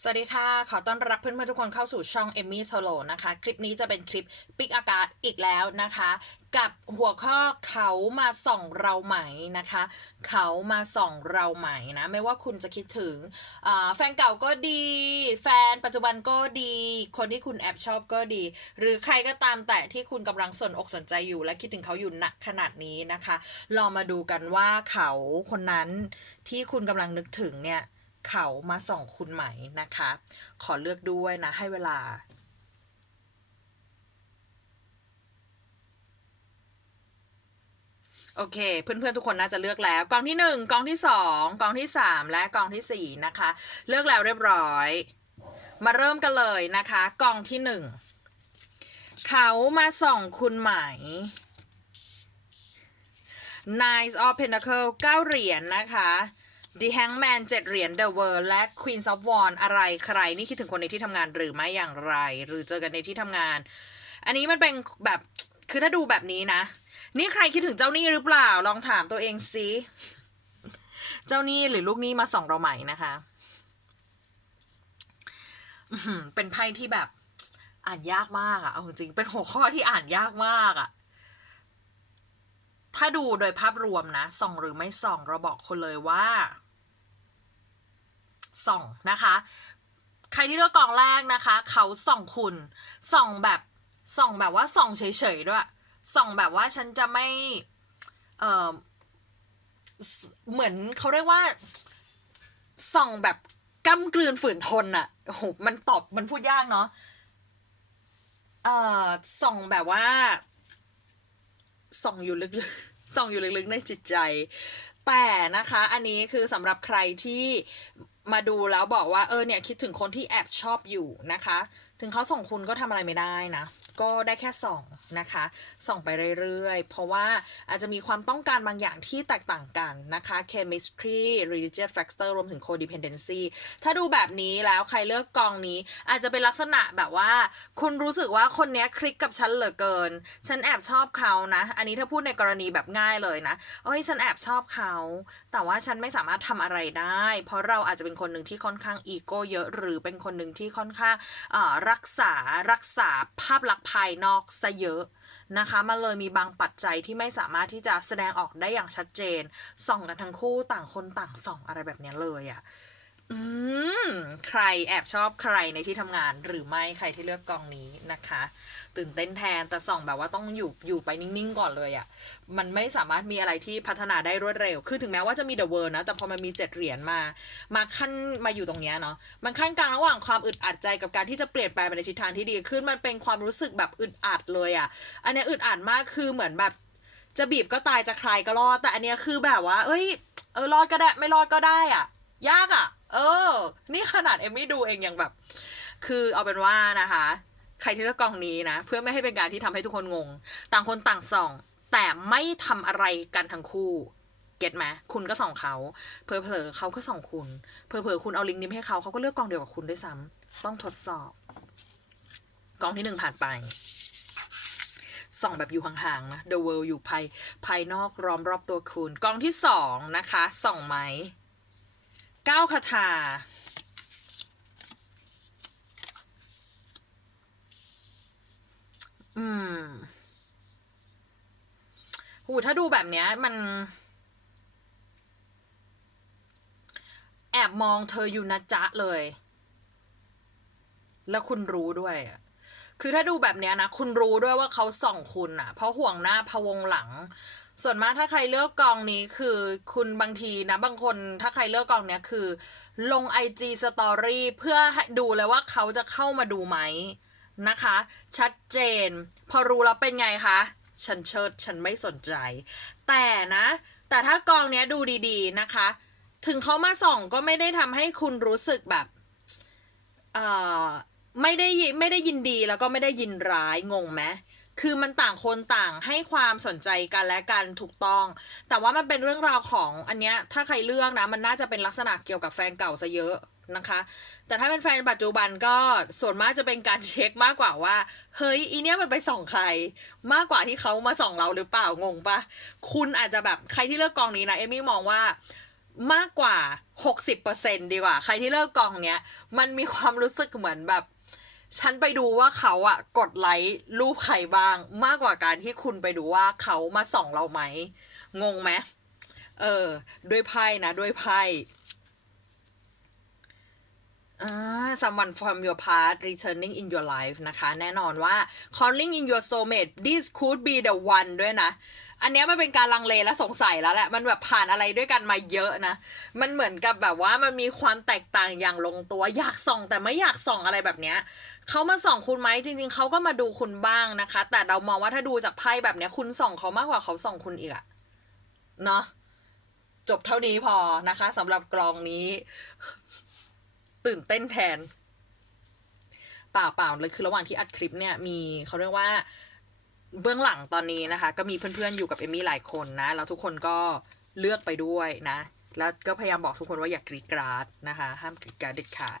สวัสดีค่ะ ขอต้อนรับเพื่อนๆทุกคนเข้าสู่ช่อง e m m y Solo นะคะ คลิปนี้จะเป็นคลิปปิกอากาศอีกแล้วนะคะ กับหัวข้อเขามาส่องเราไหมนะคะ เขามาส่องเราไหมนะ ไม่ว่าคุณจะคิดถึงแฟนเก่าก็ดี แฟนปัจจุบันก็ดี คนที่คุณแอบชอบก็ดี หรือใครก็ตามแต่ที่คุณกำลังสนอกสนใจอยู่และคิดถึงเขาอยู่หนักขนาดนี้นะคะ ลองมาดูกันว่าเขาคนนั้นที่คุณกำลังนึกถึงเนี่ย เขามาส่องคุณไหมนะคะ ขอเลือกด้วยนะ ให้เวลาโอเค เพื่อนๆ ทุกคนน่าจะเลือกแล้ว กองที่หนึ่งกองที่สองกองที่สามและกองที่สี่นะคะ เลือกแล้วเรียบร้อย มาเริ่มกันเลยนะคะ กองที่หนึ่งเขามาส่องคุณไหม Nine of Pentacle 9เหรียญนะคะ The Hangman 7เหรียญ The World และ Queen of w a n อะไรใคร นี่คิดถึงคนในที่ทำงานหรือไม่อย่างไร หรือเจอกันในที่ทำงาน อันนี้มันเป็นแบบคือถ้าดูแบบนี้นะ นี่ใครคิดถึงเจ้านี้หรือเปล่า ลองถามตัวเองสิเจ้านี้หรือลูกนี้มาส่องเราใหม่นะคะเป็นไพ่ที่แบบ อ่านยากมากอะเอาจริงเป็นหัวข้อที่อ่านยากมากอะถ้าดูโดยภาพรวมนะส่องหรือไม่ส่องเราบอกคนเลยว่า ส่องนะคะ ใครที่เลือกกองแรกนะคะ เขาส่องคุณส่องแบบส่องแบบว่าส่องเฉยๆด้วยส่องแบบว่าฉันจะไม่เออเหมือนเขาเรียกว่าส่องแบบก้ำกลืนฝืนทนอะโอ้โหมันตอบมันพูดยากเนาะเอ่อส่องแบบว่า ส่องอยู่ลึกๆส่องอยู่ลึกๆในจิตใจ แต่นะคะ อันนี้คือสำหรับใครที่ มาดูแล้วบอกว่าเออเนี่ยคิดถึงคนที่แอบชอบอยู่นะคะ ถึงเขาส่งคุณก็ทำอะไรไม่ได้นะ ก็ได้แค่ส่องนะคะส่องไปเรื่อยๆ เพราะว่าอาจจะมีความต้องการบางอย่างที่แตกต่างกันนะคะ chemistry religious factor รวมถึง codependency ถ้าดูแบบนี้แล้วใครเลือกกองนี้ อาจจะเป็นลักษณะแบบว่า คุณรู้สึกว่าคนนี้คลิกกับฉันเหลือเกิน ฉันแอบชอบเขานะ อันนี้ถ้าพูดในกรณีแบบง่ายเลยนะเอ้ยฉันแอบชอบเขา แต่ว่าฉันไม่สามารถทำอะไรได้ เพราะเราอาจจะเป็นคนหนึ่งที่ค่อนข้างอีโก้เยอะ หรือเป็นคนหนึ่งที่ค่อนข้างรักษารักษาภาพลักษณ์ภายนอกซะเยอะนะคะ มันเลยมีบางปัจจัยที่ไม่สามารถที่จะแสดงออกได้อย่างชัดเจน ส่องกันทั้งคู่ต่างคนต่างส่องอะไรแบบนี้เลยอะ่ะอืมใครแอบชอบใครในที่ทำงานหรือไม่ใครที่เลือกกองนี้นะคะ ตื่นเต้นแทน แต่ส่องแบบว่าต้องอยู่อยู่ไปนิ่งๆก่อนเลยอะ่ะ มันไม่สามารถมีอะไรที่พัฒนาได้รวดเร็ว คือถึงแม้ว่าจะมี The World นะ แต่พอมันมีเจ็ดเหรียญมา มาขั้นมาอยู่ตรงเนี้ยเนาะ มันขั้นกลางระหว่างความอึดอัดใจกับการที่จะเปลี่ยนแปลงไปในทิศทางที่ดีขึ้น มันเป็นความรู้สึกแบบอึดอัดเลยอะ่ะ อันเนี้ยอึดอัดมาก คือเหมือนแบบจะบีบก็ตายจะคลายก็รอด แต่อันเนี้ยคือแบบว่า เอ้ย เออรอดก็ได้ ไม่รอดก็ได้อะ ยากอะ เออ นี่ขนาดเอมมี่ดูเองยังแบบ คือเอาเป็นว่านะคะ ใครที่เลือกกองนี้นะ เพื่อไม่ให้เป็นการที่ทำให้ทุกคนงง ต่างคนต่างส่อง แต่ไม่ทำอะไรกันทั้งคู่ เก็ตไหมคุณก็ส่องเขาเพอเพลอเขาก็ส่องคุณเพอเพลอคุณเอาลิงก์นี้ให้เขาเขาก็เลือกกองเดียวกับคุณด้วยซ้ำต้องทดสอบ กองที่หนึ่งผ่านไปส่องแบบอยู่ห่างๆนะ The World อยู่ภายภายนอกล้อมรอบตัวคุณ กองที่สองนะคะส่องไหมเก้าคาถา อืมหูถ้าดูแบบเนี้ย มัน แอบมองเธออยู่นะจ๊ะเลย แล้วคุณรู้ด้วยอะคือถ้าดูแบบเนี้ยนะ คุณรู้ด้วยว่าเขาส่องคุณอะเพราะห่วงหน้าพะวงหลัง ส่วนมากถ้าใครเลือกกองนี้คือคุณบางทีนะ บางคนถ้าใครเลือกกองเนี้ยคือ ลง IG Story เพื่อดูเลยว่าเขาจะเข้ามาดูไหม นะคะ ชัดเจน พอรู้แล้วเป็นไงคะฉันเชิดฉันไม่สนใจ แต่นะ แต่ถ้ากองเนี้ยดูดีๆนะคะ ถึงเขามาส่องก็ไม่ได้ทำให้คุณรู้สึกแบบเอ่อไม่ได้ไม่ได้ยินดีแล้วก็ไม่ได้ยินร้ายงงไหมคือมันต่างคนต่างให้ความสนใจกันและกันถูกต้อง แต่ว่ามันเป็นเรื่องราวของอันเนี้ยถ้าใครเลือกนะ มันน่าจะเป็นลักษณะเกี่ยวกับแฟนเก่าซะเยอะ นะคะ แต่ถ้าเป็นแฟนปัจจุบันก็ส่วนมากจะเป็นการเช็คมากกว่าว่า เฮ้ยอีเนี้ยมันไปส่องใคร มากกว่าที่เขามาส่องเราหรือเปล่างงปะคุณอาจจะแบบใครที่เลือกกองนี้นะเอมี่มองว่ามากกว่า 60%ดีกว่า ใครที่เลิกกองเนี้ย มันมีความรู้สึกเหมือนแบบ ฉันไปดูว่าเขาอะกดไลค์รูปใครบ้าง มากกว่าการที่คุณไปดูว่าเขามาส่องเราไหม งงไหมเออ ด้วยไพ่นะ ด้วยไพ่ อ่า someone from your past returning in your life นะคะ แน่นอนว่า calling in your soulmate this could be the one ด้วยนะ อันเนี้ยมันเป็นการลังเลและสงสัยแล้วแหละ มันแบบผ่านอะไรด้วยกันมาเยอะนะ มันเหมือนกับแบบว่ามันมีความแตกต่างอย่างลงตัว อยากส่องแต่ไม่อยากส่องอะไรแบบเนี้ยเขามาส่องคุณไหมจริง ๆเขาก็มาดูคุณบ้างนะคะ แต่เรามองว่าถ้าดูจากไพ่แบบเนี้ยคุณส่องเขามากกว่าเขาส่องคุณอีกอะเนาะจบเท่านี้พอนะคะสำหรับกลองนี้ ตื่นเต้นแทนเปล่าเปล่าเลยคือระหว่างที่อัดคลิปเนี่ยมีเขาเรียกว่าเบื้องหลังตอนนี้นะคะ ก็มีเพื่อนๆอยู่กับเอมี่หลายคนนะ แล้วทุกคนก็เลือกไปด้วยนะ แล้วก็พยายามบอกทุกคนว่าอย่ากรีดกราดนะคะ ห้ามกรีดกราดเด็ดขาด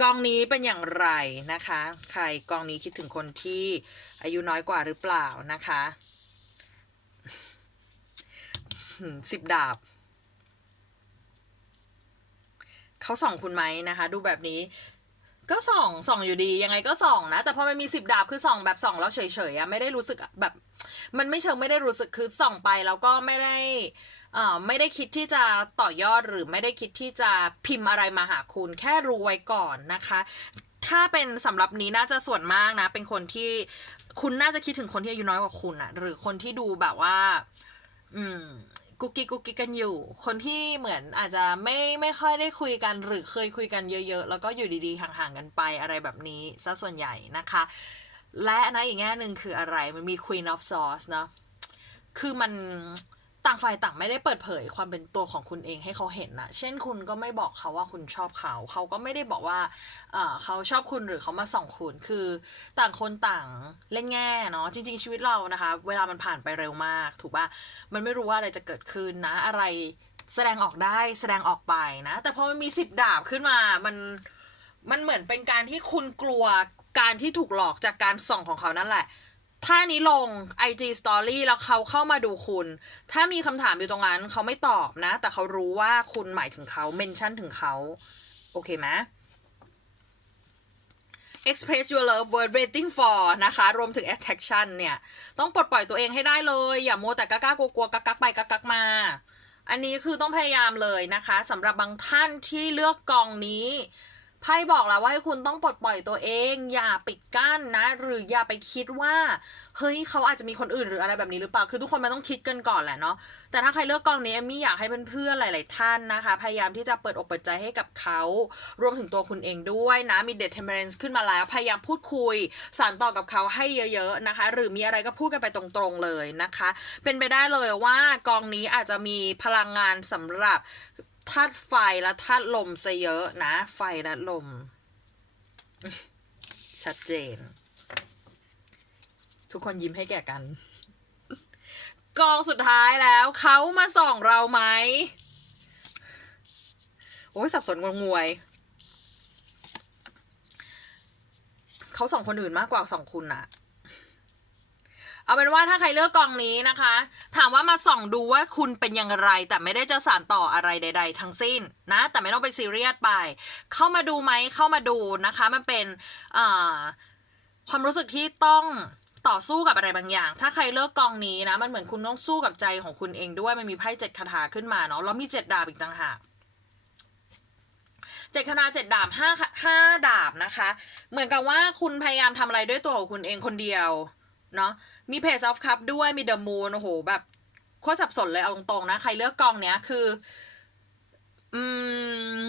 กองนี้เป็นอย่างไรนะคะ ใครกองนี้คิดถึงคนที่อายุน้อยกว่าหรือเปล่านะคะสิบดาบ เขาส่องคุณไหมนะคะ ดูแบบนี้ ก็ส่องส่องอยู่ดี ยังไงก็ส่องนะ แต่พอมันมีสิบดาบคือส่องแบบส่องแล้วเฉยๆอะไม่ได้รู้สึกแบบ มันไม่เชิงไม่ได้รู้สึกคือส่องไปแล้วก็ไม่ได้อ่าไม่ได้คิดที่จะต่อยอดหรือไม่ได้คิดที่จะพิมพ์อะไรมาหาคุณ แค่รู้ไว้ก่อนนะคะ ถ้าเป็นสำหรับนี้น่าจะส่วนมากนะ เป็นคนที่คุณน่าจะคิดถึงคนที่อายุน้อยกว่าคุณอะหรือคนที่ดูแบบว่า อืม กุกกิกกุกกิกกันอยู่ คนที่เหมือนอาจจะไม่ไม่ค่อยได้คุยกันหรือเคยคุยกันเยอะ ๆ แล้วก็อยู่ดีๆห่างๆกันไปอะไรแบบนี้ซะส่วนใหญ่นะคะ และนะอีกแง่หนึ่งคืออะไรมันมี Queen of Swords เนาะคือมัน ต่างฝ่ายต่างไม่ได้เปิดเผยความเป็นตัวของคุณเองให้เขาเห็นนะเช่นคุณก็ไม่บอกเขาว่าคุณชอบเขา เขาก็ไม่ได้บอกว่าเอ่อเขาชอบคุณหรือเขามาส่องคุณ คือต่างคนต่างเล่นแง่เนาะ จริง ๆ ชีวิตเรานะคะ เวลามันผ่านไปเร็วมาก ถูกปะมันไม่รู้ว่าอะไรจะเกิดขึ้นนะ อะไรแสดงออกได้แสดงออกไปนะ แต่พอมันมีสิบดาบขึ้นมา มัน มันเหมือนเป็นการที่คุณกลัวการที่ถูกหลอกจากการส่องของเขานั่นแหละ ถ้านี้ลง IG Story แล้วเขาเข้ามาดูคุณ ถ้ามีคำถามอยู่ตรงนั้นเขาไม่ตอบนะ แต่เขารู้ว่าคุณหมายถึงเขาเมนชั่นถึงเขา โอเคไหม express your love word waiting for นะคะ รวมถึง attraction เนี่ย ต้องปลดปล่อยตัวเองให้ได้เลย อย่ามัวแต่กล้ากลัวกลัวกักกักไปกักกักมา อันนี้คือต้องพยายามเลยนะคะสำหรับบางท่านที่เลือกกองนี้ ไพ่บอกแล้วว่าให้คุณต้องปลดปล่อยตัวเอง อย่าปิดกั้นนะ หรืออย่าไปคิดว่า เฮ้ยเขาอาจจะมีคนอื่นหรืออะไรแบบนี้หรือเปล่า คือทุกคนมันต้องคิดกันก่อนแหละเนาะ แต่ถ้าใครเลือกกองนี้เอมมี่อยากให้เพื่อนๆหลาย ๆ ท่านนะคะ พยายามที่จะเปิดอกเปิดใจให้กับเขา รวมถึงตัวคุณเองด้วยนะ มีเดทเทมเ r นซ์ขึ้นมาแล้ว พยายามพูดคุย สานต่อกับเขาให้เยอะ ๆ นะคะ หรือมีอะไรก็พูดกันไปตรง ๆ เลยนะคะ เป็นไปได้เลยว่ากองนี้อาจจะมีพลังงานสำหรับ ธาตุไฟและธาตุลมซะเยอะนะ ไฟและลม ชัดเจน ทุกคนยิ้มให้แก่กัน กองสุดท้ายแล้ว เขามาส่องเราไหม โอ้ยสับสนงงงวย เขาส่องคนอื่นมากกว่าส่องคุณอะ เอาเป็นว่าถ้าใครเลือกกองนี้นะคะ ถามว่ามาส่องดูว่าคุณเป็นอย่างไร แต่ไม่ได้จะสานต่ออะไรใด ๆ ทั้งสิ้นนะ แต่ไม่ต้องไปซีเรียสไป เข้ามาดูไหมเข้ามาดูนะคะ มันเป็นความรู้สึกที่ต้องต่อสู้กับอะไรบางอย่าง ถ้าใครเลือกกองนี้นะ มันเหมือนคุณต้องสู้กับใจของคุณเองด้วย มันมีไพ่เจ็ดคาถาขึ้นมาเนาะ แล้วมีเจ็ดดาบอีกต่างหากเจ็ดคณะเจ็ดดาบห้าห้าดาบนะคะ เหมือนกับว่าคุณพยายามทำอะไรด้วยตัวของคุณเองคนเดียว เนาะมีเพจออฟคัพด้วยมีเดอะมูนโอ้โหแบบโคตรสับสนเลยเอาตรงๆนะ ใครเลือกกองเนี้ยคือ อืม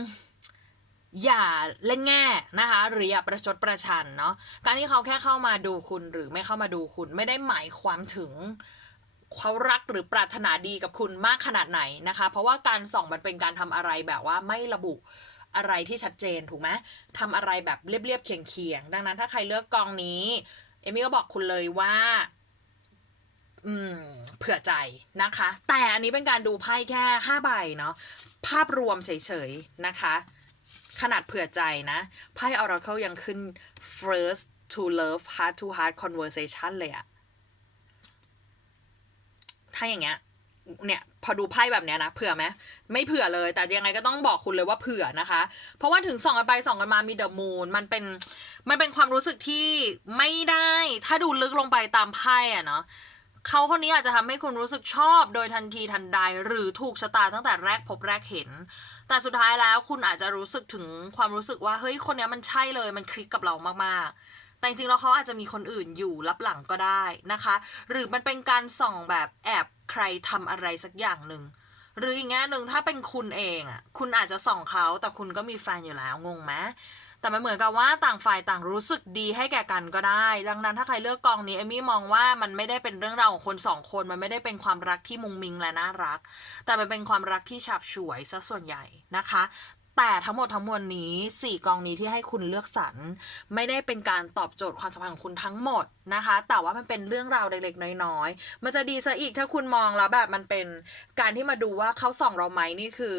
อย่าเล่นแง่นะคะ หรืออย่าประชดประชันเนาะการที่เขาแค่เข้ามาดูคุณหรือไม่เข้ามาดูคุณ ไม่ได้หมายความถึงเขารักหรือปรารถนาดีกับคุณมากขนาดไหนนะคะ เพราะว่าการส่องมันเป็นการทำอะไรแบบว่าไม่ระบุอะไรที่ชัดเจนถูกไหมทำอะไรแบบเรียบๆเคียงๆดังนั้นถ้าใครเลือกกองนี้ อมี่ก็บอกคุณเลยว่า อืม เผื่อใจนะคะ แต่อันนี้เป็นการดูไพ่แค่ห้าใบเนาะภาพรวมเฉยๆนะคะ ขนาดเผื่อใจนะไพ่ Oracle ยังขึ้น first to love heart to heart conversation เลยอะถ้าอย่างเงี้ย เนี่ยพอดูไพ่แบบเนี้ยนะเผื่อไหมไม่เผื่อเลย แต่ยังไงก็ต้องบอกคุณเลยว่าเผื่อนะคะ เพราะว่าถึงส่องกันไปส่องกันมามีเดอะมูนมันเป็นมันเป็นความรู้สึกที่ไม่ได้ ถ้าดูลึกลงไปตามไพ่อะเนาะเขาคนนี้อาจจะทำให้คุณรู้สึกชอบโดยทันทีทันใดหรือถูกชะตาตั้งแต่แรกพบแรกเห็น แต่สุดท้ายแล้วคุณอาจจะรู้สึกถึงความรู้สึกว่าเฮ้ยคนนี้มันใช่เลยมันคลิกกับเรามากๆ แต่จริงๆแล้วเขาอาจจะมีคนอื่นอยู่รับหลังก็ได้นะคะ หรือมันเป็นการส่องแบบแอบใครทำอะไรสักอย่างหนึ่งหรืออีกแง่หนึ่งถ้าเป็นคุณเองอะคุณอาจจะส่องเขาแต่คุณก็มีแฟนอยู่แล้วงงไหมแต่มันเหมือนกับว่าต่างฝ่ายต่างรู้สึกดีให้แก่กันก็ได้ ดังนั้นถ้าใครเลือกกองนี้เอมมี่มองว่ามันไม่ได้เป็นเรื่องราวของคนสองคนมันไม่ได้เป็นความรักที่มุงมิงและน่ารัก แต่มันเป็นความรักที่ฉับฉวยซะส่วนใหญ่นะคะ แต่ทั้งหมดทั้งมวลนี้สี่กองนี้ที่ให้คุณเลือกสรรไม่ได้เป็นการตอบโจทย์ความสัมพันธ์ของคุณทั้งหมดนะคะ แต่ว่ามันเป็นเรื่องราวเล็กๆน้อยๆ มันจะดีซะอีกถ้าคุณมองแล้วแบบมันเป็นการที่มาดูว่าเขาส่องเราไหมนี่คือ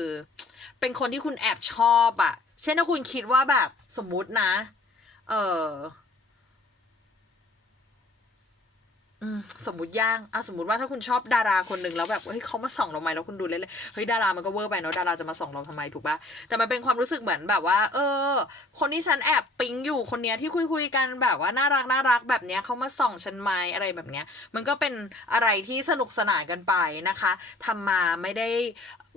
เป็นคนที่คุณแอบชอบอะเช่นถ้าคุณคิดว่าแบบสมมุตินะ เออ อืม สมมติย่างเอาสมมติว่าถ้าคุณชอบดาราคนหนึ่งแล้วแบบเฮ้ยเขามาส่องเราไหมแล้วคุณดูเล่นๆเฮ้ยดารามันก็เวอร์ไปเนาะดาราจะมาส่องเราทำไมถูกปะแต่มันเป็นความรู้สึกเหมือนแบบว่า เออ คนที่ฉันแอบปิ๊งอยู่คนเนี้ยที่คุยคุยกันแบบว่าน่ารักน่ารักแบบเนี้ยเขามาส่องฉันไหมอะไรแบบเนี้ย มันก็เป็นอะไรที่สนุกสนานกันไปนะคะทำมาไม่ได้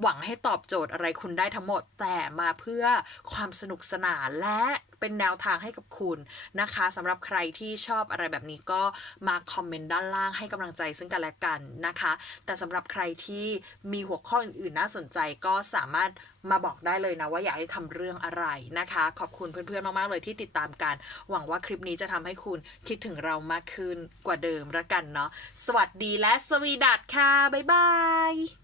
หวังให้ตอบโจทย์อะไรคุณได้ทั้งหมด แต่มาเพื่อความสนุกสนานและเป็นแนวทางให้กับคุณนะคะสำหรับใครที่ชอบอะไรแบบนี้ก็มาคอมเมนต์ด้านล่างให้กำลังใจซึ่งกันและกันนะคะ แต่สำหรับใครที่มีหัวข้ออื่นๆ น่าสนใจก็สามารถมาบอกได้เลยนะว่าอยากให้ทำเรื่องอะไรนะคะ ขอบคุณเพื่อนๆมากๆเลยที่ติดตามกัน หวังว่าคลิปนี้จะทำให้คุณคิดถึงเรามากขึ้นกว่าเดิมละกันเนาะสวัสดีและสวีดัตค่ะบ๊ายบาย